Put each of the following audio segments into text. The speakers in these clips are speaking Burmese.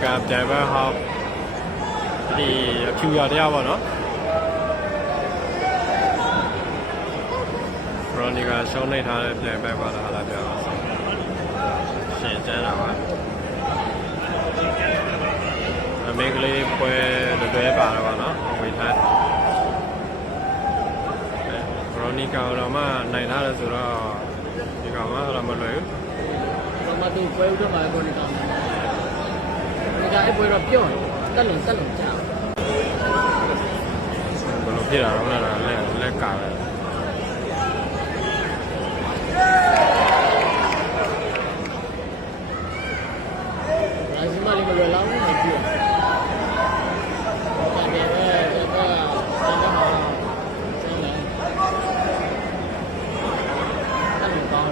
Veronica ပြန်ပဲဟောက်ဒီအဖြူရတရားပေါ့နော် Veronica ရှုံးနေထားတဲ့ပြန်ပဲပါလားဟာလားပြောပါရှင်ကျန်းတာပါအမေကလေးပွဲလွယ်ပါတော့ပါနော်ဝေထားVeronica တော့မှနိုင်ထားတယ်ဆိုတော့ဒီကောင်ကတော့မလွယ်ဘူးတော့မတူပွဲဥတော့မှာ Veronica အဲ့ပွဲတော့ပြော့တက်လုံကြာဘယ်လိုဖြစ်တာတော့လက်ကာပဲဒါစီမလေးမလွယ်လောက်ဘူးမပြော့ဒါပေမဲ့တော့တော့ဟာကျန်တယ်တက်လုံကောင်း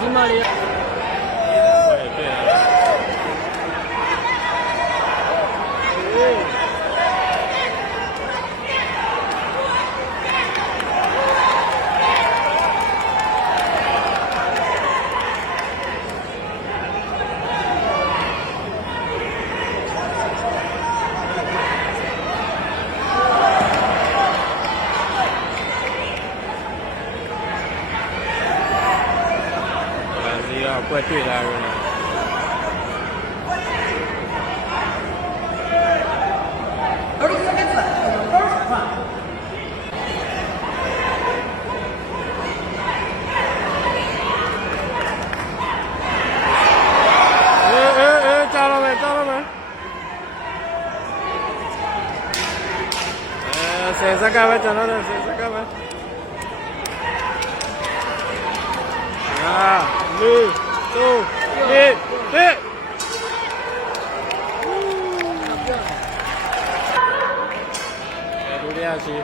ဒီမလေးပွဲတွေ့လာပြီကြားတော့မယ်ဆယ်စက္ကန့်ပဲကျွန်တော်တို့ဆယ်စက္ကန့်ပဲလေး2 1 ဒုတိယရှိ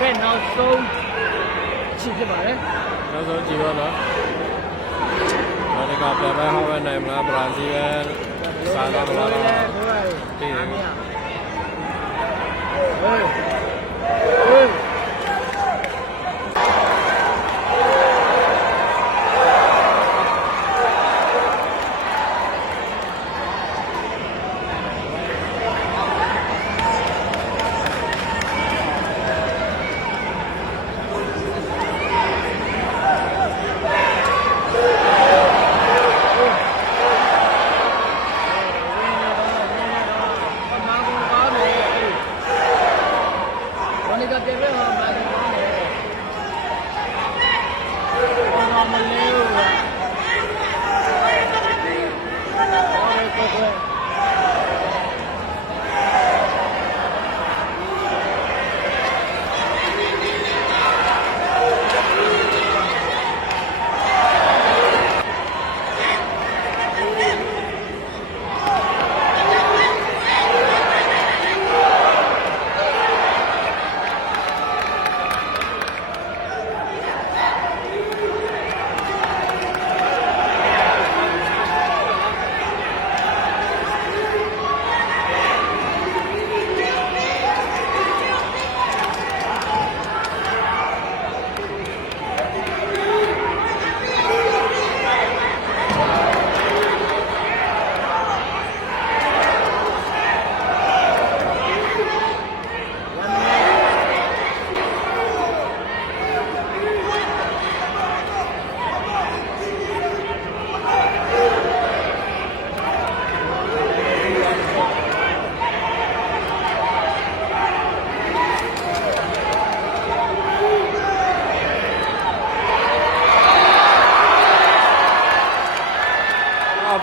ဘယ်နောက်ဆုံးချစ်ဖြစ်ပါလေ နောက်ဆုံးကြည့်တော့နော်ဘာဒီကပြန်ပဲဟောပဲနိုင်မလားဘရာဇီးပဲစားတော့မလားသိတယ်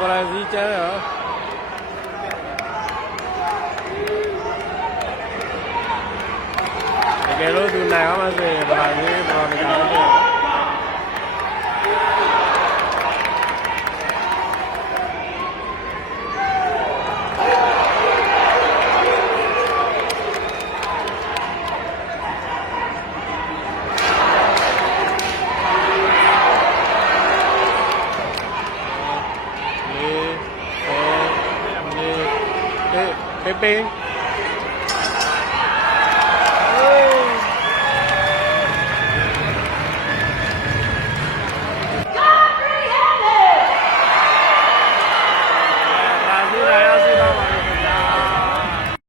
ဘရာဇီးကျဲရောတကယ်လို့သူနိုင်အောင်မဆိုရင်ဘရာဇီးပေါ်မှာကြောက်တယ်Pepe